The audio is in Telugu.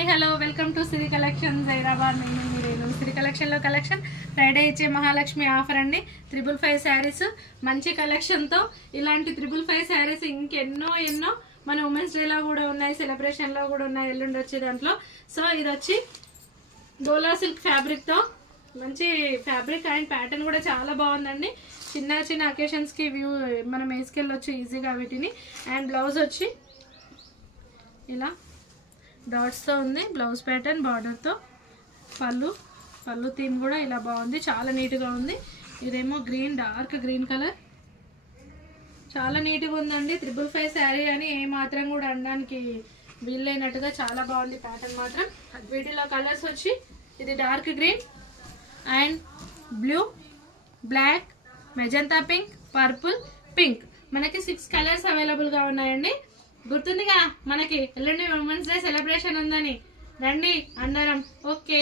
Hi hello welcome to Siri collections Hyderabad. నేను మీరేను సిరి కలెక్షన్లో కలెక్షన్ ఫ్రైడే ఇచ్చే మహాలక్ష్మి ఆఫర్ అండి. 555 శారీస్ మంచి కలెక్షన్తో ఇలాంటి 555 శారీస్ ఇంకెన్నో మన ఉమెన్స్ డేలో కూడా ఉన్నాయి, సెలబ్రేషన్లో కూడా ఉన్నాయి, ఎల్లుండి వచ్చే దాంట్లో. సో ఇది వచ్చి డోలా సిల్క్ ఫ్యాబ్రిక్తో మంచి ఫ్యాబ్రిక్ అండ్ ప్యాటర్న్ కూడా చాలా బాగుందండి. చిన్న అకేషన్స్కి మనం వేసుకెళ్ళొచ్చు ఈజీగా వీటిని. అండ్ బ్లౌజ్ వచ్చి ఇలా డాట్స్తో ఉంది, బ్లౌజ్ ప్యాటర్న్ బార్డర్తో. పళ్ళు థీమ్ కూడా ఇలా బాగుంది, చాలా నీట్గా ఉంది. ఇదేమో గ్రీన్, డార్క్ గ్రీన్ కలర్, చాలా నీట్గా ఉందండి. 555 శారీ అని ఏ మాత్రం కూడా అనడానికి వీలైనట్టుగా చాలా బాగుంది ప్యాటర్న్ మాత్రం. వీటిలో కలర్స్ వచ్చి ఇది dark green and blue, black, magenta pink, purple, pink. మనకి 6 కలర్స్ అవైలబుల్గా ఉన్నాయండి. గుర్తుందిగా మనకి ఎల్లుండి ఉమెన్స్ డే సెలబ్రేషన్ ఉందని, రండి అందరం. ఓకే.